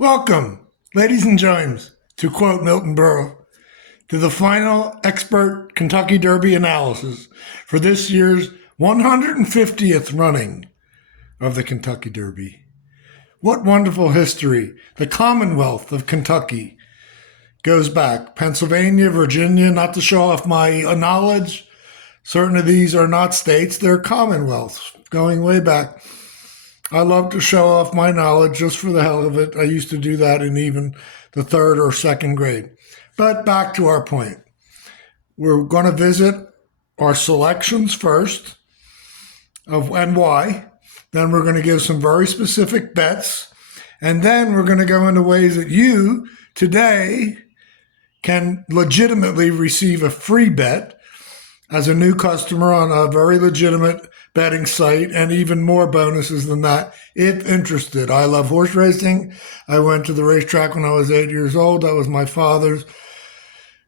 Welcome, ladies and gents, to quote Milton Berle, to the final expert Kentucky Derby analysis for this year's 150th running of the Kentucky Derby. What wonderful history! The Commonwealth of Kentucky goes back. Pennsylvania, Virginia, not to show off my knowledge, certain of these are not states, they're commonwealths going way back. I love to show off my knowledge just for the hell of it. I used to do that in even the third or second grade. But back to our point. We're going to visit our selections first of and why. Then we're going to give some very specific bets. And then we're going to go into ways that you today can legitimately receive a free bet as a new customer on a very legitimate betting site, and even more bonuses than that if interested. I love horse racing. I went to the racetrack when I was 8 years old. That was my father's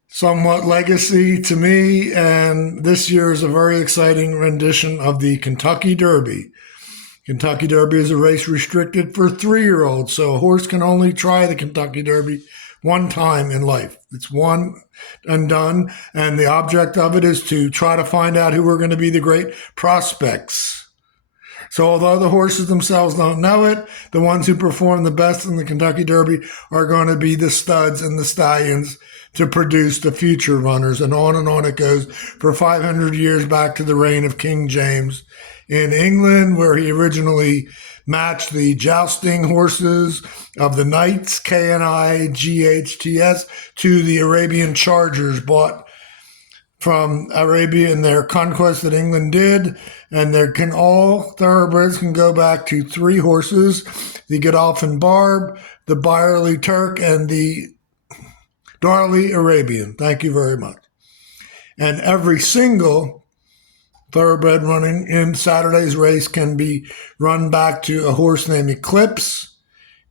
somewhat legacy to me, and this year is a very exciting rendition of the Kentucky Derby. Kentucky Derby is a race restricted for 3-year-olds, so a horse can only try the Kentucky Derby one time in life. It's one and done, and the object of it is to try to find out who are going to be the great prospects. So although the horses themselves don't know it, the ones who perform the best in the Kentucky Derby are going to be the studs and the stallions to produce the future runners, and on it goes for 500 years back to the reign of King James in England, where he originally matched the jousting horses of the Knights, KNIGHTS, to the Arabian Chargers bought from Arabia in their conquest that England did. And all thoroughbreds can go back to 3 horses: the Godolphin Barb, the Byerly Turk, and the Darley Arabian. Thank you very much. And every single thoroughbred running in Saturday's race can be run back to a horse named Eclipse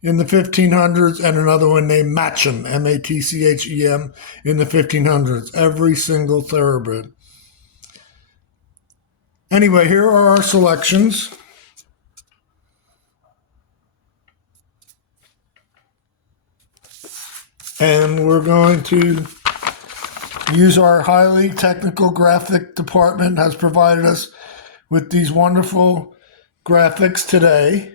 in the 1500s and another one named Matchem, Matchem, in the 1500s. Every single thoroughbred. Anyway, here are our selections. And we're going to use our highly technical graphic department has provided us with these wonderful graphics today.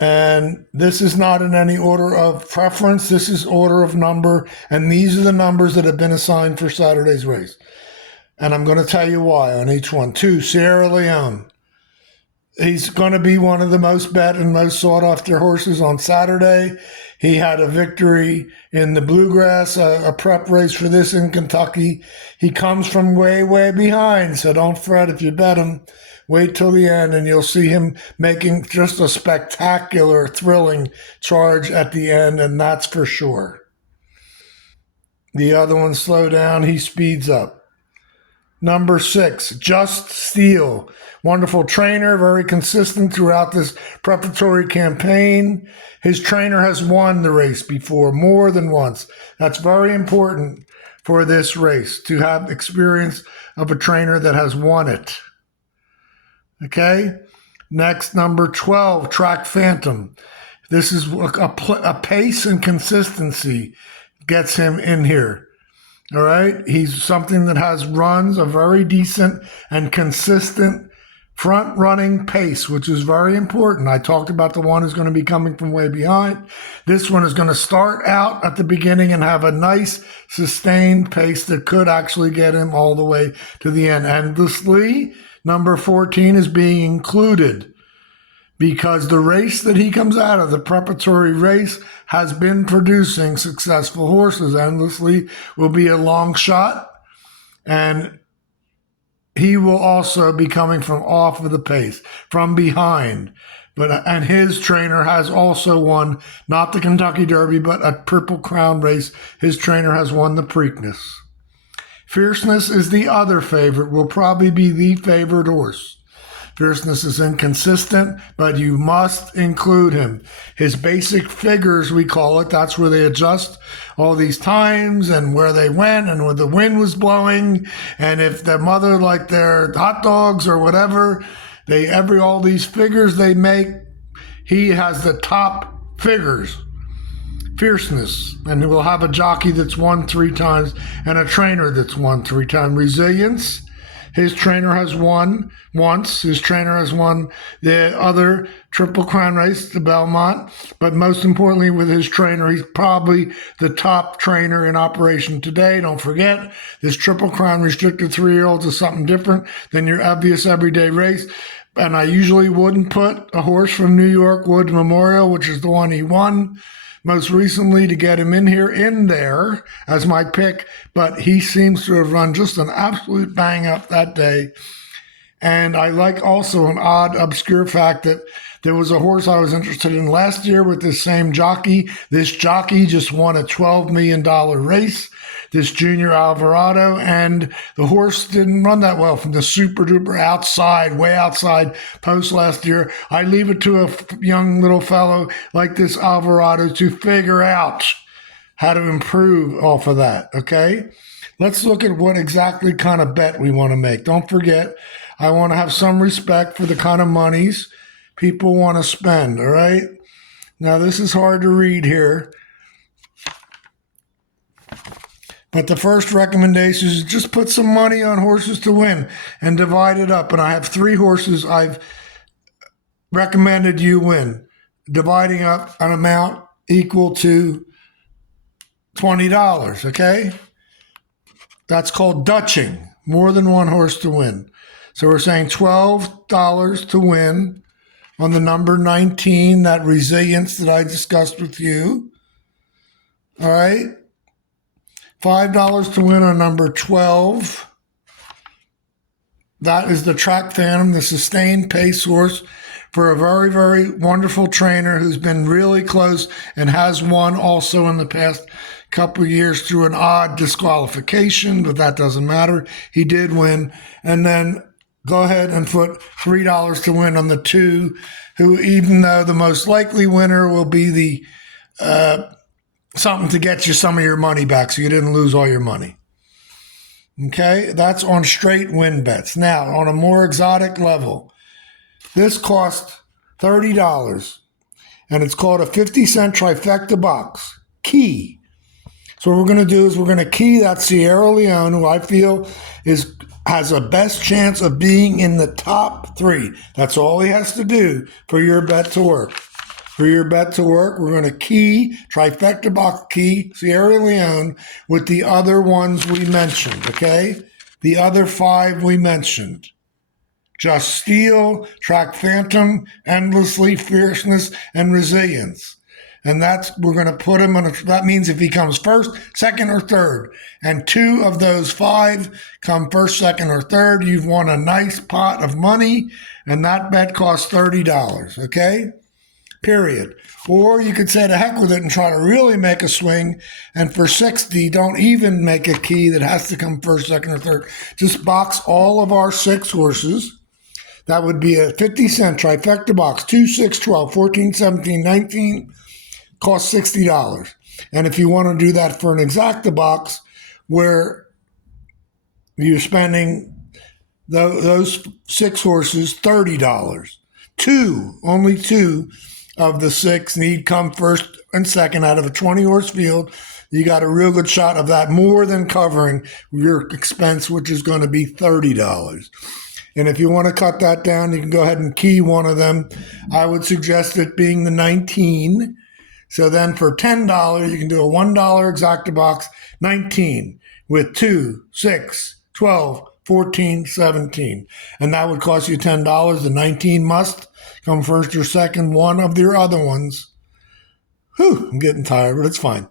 And this is not in any order of preference. This is order of number. And these are the numbers that have been assigned for Saturday's race. And I'm going to tell you why on each one. 2, Sierra Leone. He's going to be one of the most bet and most sought after horses on Saturday. He had a victory in the Bluegrass, a prep race for this in Kentucky. He comes from way, way behind, so don't fret if you bet him. Wait till the end, and you'll see him making just a spectacular, thrilling charge at the end, and that's for sure. The other one, slow down, he speeds up. Number 6, Just Steel. Wonderful trainer, very consistent throughout this preparatory campaign. His trainer has won the race before, more than once. That's very important for this race, to have experience of a trainer that has won it. Okay? Next, number 12, Track Phantom. This is a pace and consistency gets him in here. All right? He's something that has runs a very decent and consistent front-running pace, which is very important. I talked about the one who's going to be coming from way behind. This one is going to start out at the beginning and have a nice, sustained pace that could actually get him all the way to the end. Endlessly, number 14 is being included because the race that he comes out of, the preparatory race, has been producing successful horses. Endlessly will be a long shot, and he will also be coming from off of the pace, from behind. And his trainer has also won, not the Kentucky Derby, but a Triple Crown race. His trainer has won the Preakness. Fierceness is the other favorite, will probably be the favored horse. Fierceness is inconsistent, but you must include him. His basic figures, we call it, that's where they adjust all these times and where they went and where the wind was blowing. And if their mother liked their hot dogs or whatever, all these figures they make, he has the top figures, fierceness, and we'll have a jockey that's won 3 times and a trainer that's won 3 times. Resilience, his trainer has won once. His trainer has won the other Triple Crown race, the Belmont. But most importantly, with his trainer, he's probably the top trainer in operation today. Don't forget, this Triple Crown restricted 3-year-olds is something different than your obvious everyday race. And I usually wouldn't put a horse from New York Woods Memorial, which is the one he won most recently, to get him in there as my pick, but he seems to have run just an absolute bang up that day. And I like also an odd, obscure fact that there was a horse I was interested in last year with this same jockey. This jockey just won a $12 million race, this Junior Alvarado, and the horse didn't run that well from the super duper outside, way outside post last year. I leave it to a young little fellow like this Alvarado to figure out how to improve off of that, okay? Let's look at what exactly kind of bet we want to make. Don't forget, I want to have some respect for the kind of monies people want to spend, all right? Now, this is hard to read here, but the first recommendation is just put some money on horses to win and divide it up. And I have 3 horses I've recommended you win, dividing up an amount equal to $20, okay? That's called Dutching, more than one horse to win. So we're saying $12 to win on the number 19, that Resilience that I discussed with you. All right. $5 to win on number 12. That is the Track Phantom, the sustained pace horse for a very, very wonderful trainer who's been really close and has won also in the past couple of years through an odd disqualification, but that doesn't matter. He did win. And then go ahead and put $3 to win on the 2, who, even though the most likely winner will be the something to get you some of your money back so you didn't lose all your money. Okay, that's on straight win bets. Now, on a more exotic level, this cost $30, and it's called a 50-cent trifecta box. Key. So what we're going to do is we're going to key that Sierra Leone, who I feel has a best chance of being in the top 3. That's all he has to do for your bet to work. For your bet to work, we're going to key, trifecta box key, Sierra Leone with the other ones we mentioned, okay? The other 5 we mentioned. Just Steel, Track Phantom, Endlessly, Fierceness, and Resilience. And we're going to put him on that means if he comes first, second, or third, and 2 of those 5 come first, second, or third, you've won a nice pot of money, and that bet costs $30, okay? Period. Or you could say to heck with it and try to really make a swing, and for 60, don't even make a key that has to come first, second, or third. Just box all of our 6 horses. That would be a 50-cent trifecta box, 2, 6, 12, 14, 17, 19, costs $60. And if you want to do that for an exacta box where you're spending those 6 horses $30, only 2 of the 6 need come first and second out of a 20-horse field. You got a real good shot of that, more than covering your expense, which is going to be $30. And if you want to cut that down, you can go ahead and key one of them. I would suggest it being the 19. So then for $10, you can do a $1 exacta box, 19, with 2, 6, 12, 14, 17. And that would cost you $10. The 19 must come first or second. One of your other ones, I'm getting tired, but it's fine,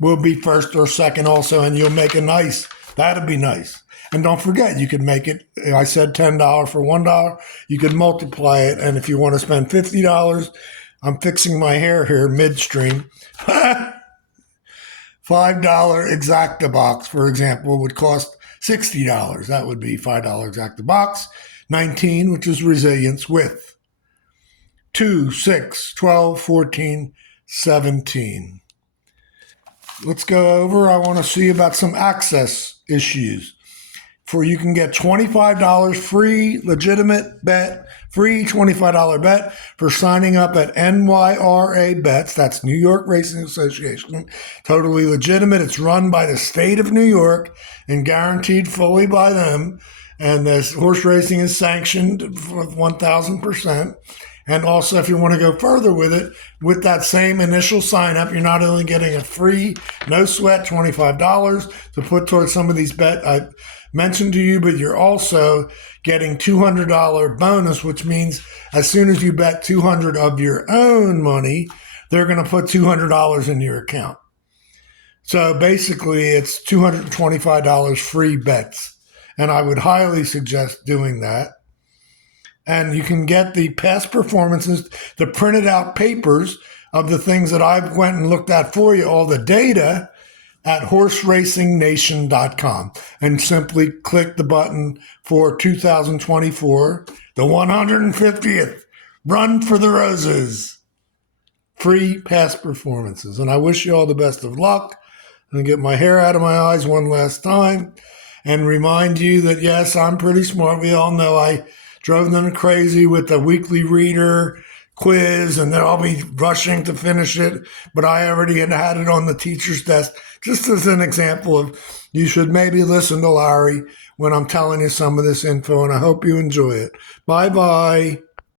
will be first or second also, and you'll make a nice, that'd be nice. And don't forget, you could make it, I said $10 for $1, you could multiply it, and if you want to spend $50, I'm fixing my hair here midstream. $5 exacta box, for example, would cost $60. That would be $5 exacta box. 19, which is Resilience, with 2, 6, 12, 14, 17. Let's go over. I want to see about some access issues. you can get $25 free legitimate bet, free $25 bet for signing up at NYRA Bets. That's New York Racing Association. Totally legitimate. It's run by the state of New York and guaranteed fully by them. And this horse racing is sanctioned for 1,000%. And also, if you want to go further with it, with that same initial sign up, you're not only getting a free, no sweat $25 to put towards some of these bets I mentioned to you, but you're also getting $200 bonus, which means as soon as you bet $200 of your own money, they're going to put $200 in your account. So basically, it's $225 free bets. And I would highly suggest doing that. And you can get the past performances, the printed out papers of the things that I went and looked at for you, all the data at horseracingnation.com. And simply click the button for 2024, the 150th Run for the Roses. Free past performances. And I wish you all the best of luck. I'm going to get my hair out of my eyes one last time and remind you that, yes, I'm pretty smart. We all know I drove them crazy with the weekly reader quiz, and then I'll be rushing to finish it. But I already had it on the teacher's desk, just as an example of you should maybe listen to Larry when I'm telling you some of this info, and I hope you enjoy it. Bye-bye.